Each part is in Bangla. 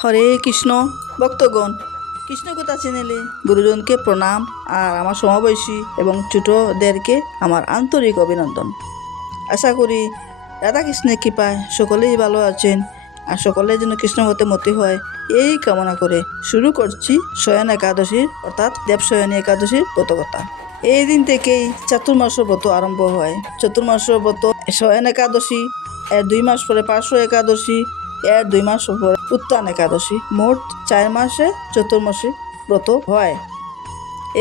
হরে কৃষ্ণ ভক্তগণ, কৃষ্ণকথা চ্যানেলে গুরুজনকে প্রণাম আর আমার সমাবয়সী এবং ছোটদেরকে আমার আন্তরিক অভিনন্দন। আশা করি রাধাকৃষ্ণের কৃপায় সকলেই ভালো আছেন আর সকলের জন্য কৃষ্ণমতে মতি হয় এই কামনা করে শুরু করছি শয়ন একাদশীর অর্থাৎ দেবশয়নী একাদশীর ব্রতকথা। এই দিন থেকেই চাতুর্মাস ব্রত আরম্ভ হয়। চতুর্মাস ব্রত শয়ন একাদশী, এর 2 মাস পরে পার্শ্ব একাদশী, এর 2 মাস পরে উত্তান একাদশী, মোট 4 মাসে চতুর্মাসী ব্রত হয়।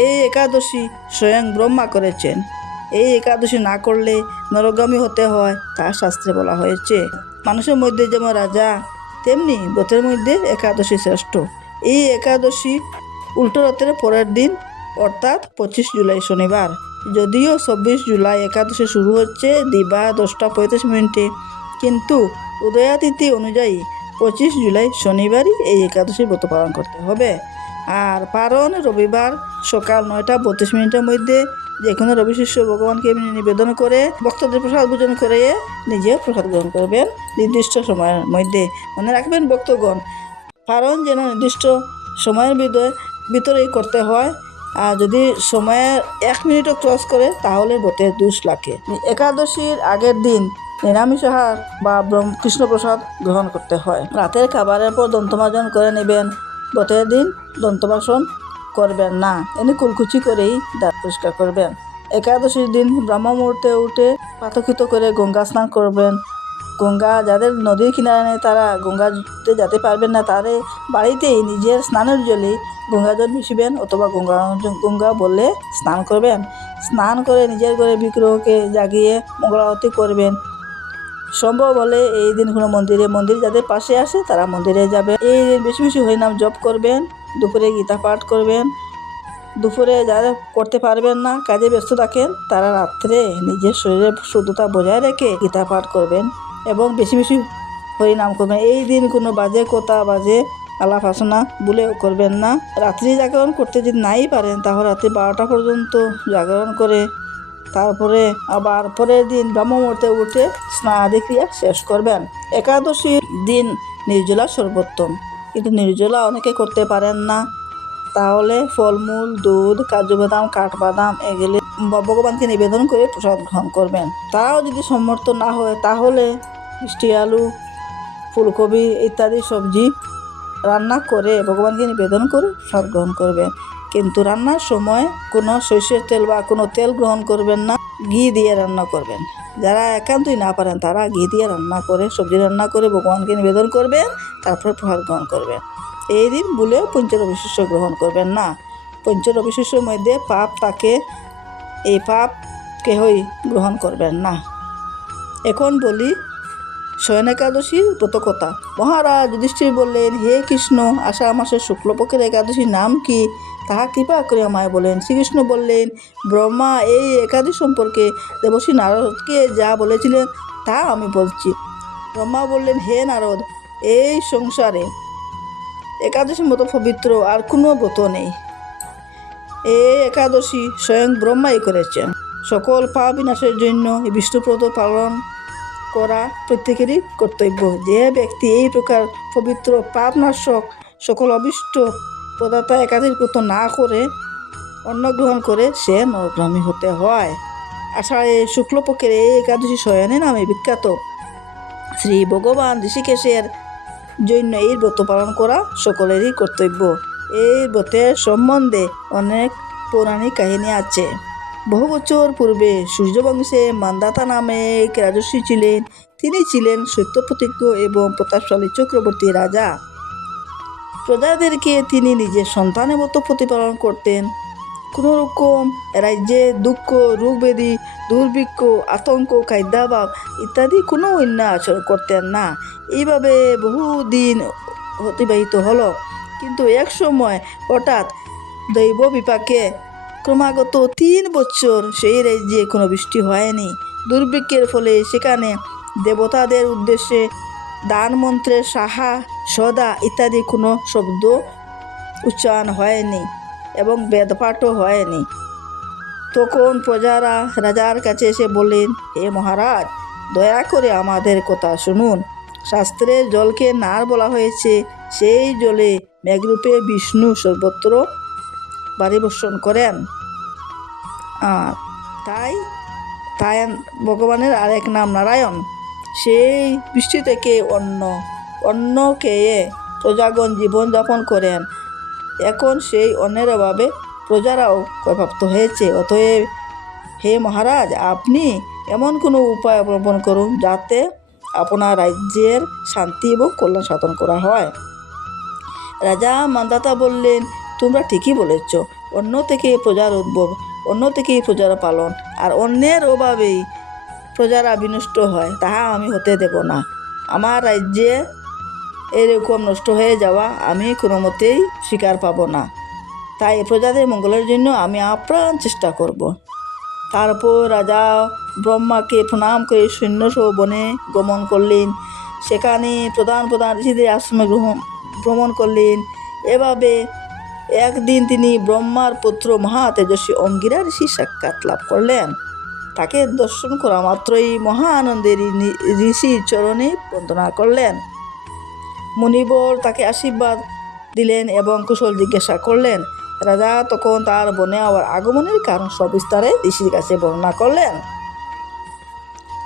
এই একাদশী স্বয়ং ব্রহ্মা করেছেন। এই একাদশী না করলে নরগামী হতে হয়, তা শাস্ত্রে বলা হয়েছে। মানুষের মধ্যে যেমন রাজা, তেমনি ব্রতের মধ্যে একাদশী শ্রেষ্ঠ। এই একাদশী উল্টো রথের পরের দিন অর্থাৎ 25 জুলাই শনিবার। যদিও 24 জুলাই একাদশী শুরু হচ্ছে দিবা 10:35, কিন্তু উদয়াতিথি অনুযায়ী 25 জুলাই শনিবারই এই একাদশী ব্রত পালন করতে হবে। আর পারণ রবিবার সকাল 9:32 মধ্যে যে কোনো রবি শিষ্য ভগবানকে নিবেদন করে ভক্তদের প্রসাদ ভোজন করে নিজে প্রসাদ গ্রহণ করবেন নির্দিষ্ট সময়ের মধ্যে। মনে রাখবেন ভক্তগণ, পারণ যেন নির্দিষ্ট সময়ের ভিতরেই করতে হয়, আর যদি সময়ের 1 মিনিটও ক্রস করে তাহলে ব্রতের দোষ লাগে। একাদশীর আগের দিন নিরামিষ আহার বা কৃষ্ণ প্রসাদ গ্রহণ করতে হয়। রাতের খাবারের পর দন্তমার্জন করে নেবেন। ব্রতের দিন দন্তবাসন করবেন না, এনে কুলকুচি করেই দাঁত পরিষ্কার করবেন। একাদশীর দিন ব্রহ্ম মুহূর্তে উঠে প্রাতঃকৃত করে গঙ্গা স্নান করবেন। গঙ্গা যাদের নদীর কিনারে নেই তারা গঙ্গাতে যেতে পারবেন না, তারে বাড়িতেই নিজের স্নানের জলে গঙ্গা জল মিশিবেন অথবা গঙ্গা বলে স্নান করবেন। স্নান করে নিজের ঘরে বিগ্রহকে জাগিয়ে মঙ্গলারতি করবেন। সম্ভব হলে এই দিন কোনো মন্দির যাদের পাশে আসে তারা মন্দিরে যাবে। এই দিন বেশি বেশি হরিনাম জপ করবেন। দুপুরে গীতা পাঠ করবেন। দুপুরে যারা করতে পারবেন না, কাজে ব্যস্ত থাকেন, তারা রাত্রে নিজের শরীরের শুদ্ধতা বজায় রেখে গীতা পাঠ করবেন এবং বেশি বেশি হরিনাম করবেন। এই দিন কোনো বাজে কথা, বাজে আলাপ আলোচনা ভুলেও করবেন না। রাত্রি জাগরণ করতে যদি নাই পারেন তাহলে রাত্রি 12টা পর্যন্ত জাগরণ করে তারপরে আবার পরের দিন ব্রহ্ম মুহূর্তে উঠে স্নানাদি ক্রিয়া শেষ করবেন। একাদশীর দিন নির্জলা সর্বোত্তম, কিন্তু নির্জলা অনেকে করতে পারেন না, তাহলে ফলমূল, দুধ, কাজু বাদাম, কাঠবাদাম এগুলি ভগবানকে নিবেদন করে প্রসাদ গ্রহণ করবেন। তারাও যদি সমর্থ না হয় তাহলে মিষ্টি আলু, ফুলকপি ইত্যাদি সবজি রান্না করে ভগবানকে নিবেদন করে প্রসাদ গ্রহণ করবেন। কিন্তু রান্নার সময় কোনো সরষের তেল বা কোনো তেল গ্রহণ করবেন না, ঘি দিয়ে রান্না করবেন। যারা একান্তই না পারেন তারা ঘি দিয়ে রান্না করে, সবজি রান্না করে ভগবানকে নিবেদন করবেন, তারপর প্রসাদ গ্রহণ করবেন। এই দিন ভুলেও পঞ্চরবিশিষ্ট গ্রহণ করবেন না। পঞ্চরবিশিষ্টের মধ্যে পাপ থাকে, এই পাপ কেহই গ্রহণ করবেন না। এখন বলি শয়ন একাদশীর ব্রতকথা। মহারাজ যুধিষ্ঠির বললেন, হে কৃষ্ণ, আষাঢ় মাসের শুক্লপক্ষের একাদশীর নাম কি, তাহা কৃপা করে আমায় বলেন। শ্রীকৃষ্ণ বললেন, ব্রহ্মা এই একাদশী সম্পর্কে দেবর্ষি নারদকে যা বলেছিলেন তা আমি বলছি। ব্রহ্মা বললেন, হে নারদ, এই সংসারে একাদশীর মতো পবিত্র আর কোনো ব্রত নেই। এই একাদশী স্বয়ং ব্রহ্মাই করেছেন। সকল পাপ বিনাশের জন্য বিষ্ণুব্রত পালন করা প্রত্যেকেরই কর্তব্য। যে ব্যক্তি এই প্রকার পবিত্র পাপনাশক সকল অবিষ্ট পদার্থ একাদশী ব্রত না করে অন্ন গ্রহণ করে সে নরগামী হতে হয়। আষাঢ়ে শুক্লপক্ষের এই একাদশী শয়নে নামে বিখ্যাত। শ্রী ভগবান ঋষিকেশের জন্য এই ব্রত পালন করা সকলেরই কর্তব্য। এই ব্রতের সম্বন্ধে অনেক পৌরাণিক কাহিনী আছে। বহু বছর পূর্বে সূর্যবংশে মান্ধাতা নামে এক রাজর্ষি ছিলেন। তিনি ছিলেন সত্যপ্রতিজ্ঞ এবং প্রতাপশালী চক্রবর্তী রাজা। প্রজাদেরকে তিনি নিজের সন্তানের মতো প্রতিপালন করতেন। কোনো রকম রাজ্যে দুঃখ, রোগ ব্যাধি, দুর্ভিক্ষ, আতঙ্ক, খাদ্যাভাব ইত্যাদি কোনো অন্যায় আচরণ করতেন না। এইভাবে বহুদিন অতিবাহিত হলো। কিন্তু এক সময় হঠাৎ দৈব বিপাকে ক্রমাগত 3 বছর সেই রাজ্যে কোনো বৃষ্টি হয়নি। দুর্ভিক্ষের ফলে সেখানে দেবতাদের উদ্দেশ্যে দান মন্ত্রের সাহা, সদা ইত্যাদি কোনো শব্দ উচ্চারণ হয়নি এবং বেদপাঠও হয়নি। তখন প্রজারা রাজার কাছে এসে বললেন, হে মহারাজ, দয়া করে আমাদের কথা শুনুন। শাস্ত্রে জলকে নার বলা হয়েছে, সেই জলে মেঘরূপে বিষ্ণু সর্বত্র বাড়ি বর্ষণ করেন। আর তাই তাই ভগবানের আরেক নাম নারায়ণ। সেই বৃষ্টি থেকে অন্ন খেয়ে প্রজাগণ জীবনযাপন করেন। এখন সেই অন্নের অভাবে প্রজারাও ক্ষয়প্রাপ্ত হয়েছে। অতএব হে মহারাজ, আপনি এমন কোনো উপায় অবলম্বন করুন যাতে আপনার রাজ্যের শান্তি এবং কল্যাণ সাধন করা হয়। রাজা মান্ধাতা বললেন, তোমরা ঠিকই বলেছ। অন্য থেকে প্রজার উদ্ভব, অন্য থেকেই প্রজার পালন, আর অন্যের অভাবেই প্রজারা বিনষ্ট হয়, তাহা আমি হতে দেব না। আমার রাজ্যে এরকম নষ্ট হয়ে যাওয়া আমি কোনো মতেই স্বীকার পাব না। তাই প্রজাদের মঙ্গলের জন্য আমি আপ্রাণ চেষ্টা করব। তারপর রাজা ব্রহ্মাকে প্রণাম করে সৈন্যসহ বনে গমন করলেন। সেখানে প্রধান ঋষিদের আশ্রমে ভ্রমণ করলেন। এভাবে একদিন তিনি ব্রহ্মার পুত্র মহা তেজস্বী অঙ্গিরা ঋষি সাক্ষাৎ লাভ করলেন। তাকে দর্শন করা মাত্রই মহা আনন্দের ঋষির চরণে বন্দনা করলেন। মুনিবর তাকে আশীর্বাদ দিলেন এবং কুশল জিজ্ঞাসা করলেন। রাজা তখন তার বনে আগমনের কারণ সবিস্তারে ঋষির কাছে বর্ণনা করলেন।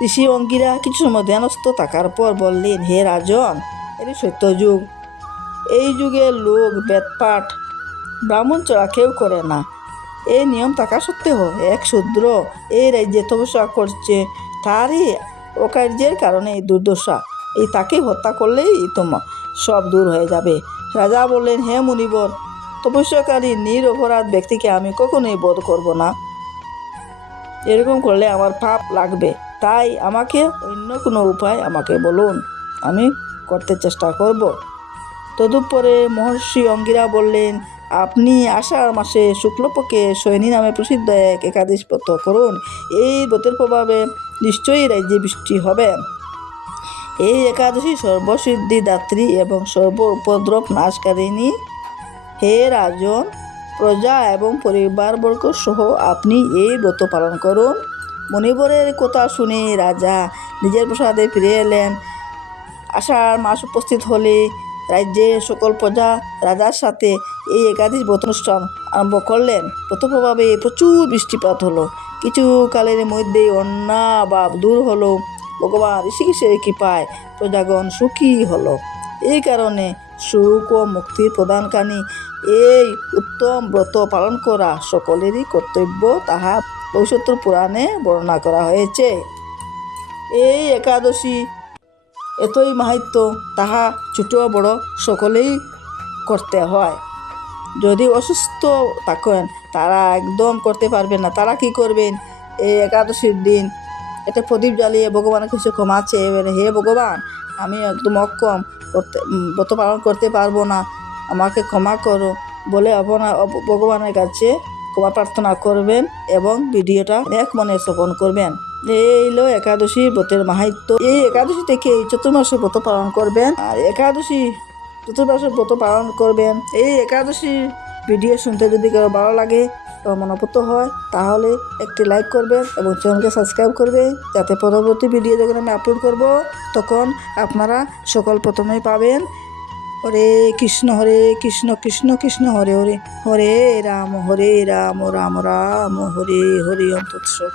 ঋষি অঙ্গিরা কিছু সময় ধ্যানস্থ থাকার পর বললেন, হে রাজন, এটি সত্যযুগ। এই যুগে লোক বেদপাঠ ব্রাহ্মণ ছাড়া কেউ করে না। এই নিয়ম থাকা সত্ত্বেও এক শূদ্র এই রাজ্যে তপস্যা করছে। তারই অকার্যের কারণে এই দুর্দশা। এই তাকে হত্যা করলেই তোমার সব দূর হয়ে যাবে। রাজা বললেন, হে মুনিবর, তপস্যাকারী নিরপরাধ ব্যক্তিকে আমি কখনোই বধ করব না। এরকম করলে আমার পাপ লাগবে। তাই আমাকে অন্য কোনো উপায় আমাকে বলুন, আমি করতে চেষ্টা করব। তদুপরে মহর্ষি অঙ্গিরা বললেন, আপনি আষাঢ় মাসে শুক্লপক্ষে শয়নী নামে প্রসিদ্ধ এক একাদশ ব্রত করুন। এই ব্রতের প্রভাবে নিশ্চয়ই রাজ্যে বৃষ্টি হবে। এই একাদশী সর্বসিদ্ধিদাত্রী এবং সর্ব উপদ্রব নাশকারিণী। হে রাজন, প্রজা এবং পরিবারবর্গ সহ আপনি এই ব্রত পালন করুন। মণিবরের কথা শুনে রাজা নিজের প্রাসাদে ফিরে এলেন। আষাঢ় মাস উপস্থিত হলে রাজ্যের সকল প্রজা রাজার সাথে এই একাদশ ব্রত অনুষ্ঠান আরম্ভ করলেন। ব্রতপ্রভাবে প্রচুর বৃষ্টিপাত হলো। কিছু কালের মধ্যেই অন্নাভাব দূর হলো। ভগবান ঋষিকেশের কৃপায় প্রজাগণ সুখী হলো। এই কারণে সুখ ও মুক্তির প্রদানকারী এই উত্তম ব্রত পালন করা সকলেরই কর্তব্য, তাহা ভবিষ্যৎ পুরাণে বর্ণনা করা হয়েছে। এই একাদশী এতই মাহাত্ম্য, তাহা ছোট বড় সকলেই করতে হয়। যদি অসুস্থ থাকেন, তারা একদম করতে পারবেন না, তারা কি করবেন? এই একাদশীর দিন একটা প্রদীপ জ্বালিয়ে ভগবানের কাছে ক্ষমা চেয়ে, হে ভগবান, আমি একদম অক্ষম, ব্রত পালন করতে পারবো না, আমাকে ক্ষমা করো বলে ভগবানের কাছে ক্ষমা প্রার্থনা করবেন এবং ভিডিওটা এক মনে শ্রবণ করবেন। এই হলো একাদশী ব্রতের মাহাত্ম্য। এই একাদশী থেকে এই চতুর্মাসে ব্রত পালন করবেন, আর একাদশী চতুর্মাসে ব্রত পালন করবেন। এই একাদশী ভিডিও শুনতে যদি কারো ভালো লাগে বা মনোভূত হয়, তাহলে একটি লাইক করবেন এবং চ্যানেলকে সাবস্ক্রাইব করবেন, যাতে পরবর্তী ভিডিও যখন আমি আপলোড করব তখন আপনারা সকল প্রথমেই পাবেন। হরে কৃষ্ণ কৃষ্ণ কৃষ্ণ হরে হরে, হরে রাম রাম রাম হরে হরে। তৎসৎ।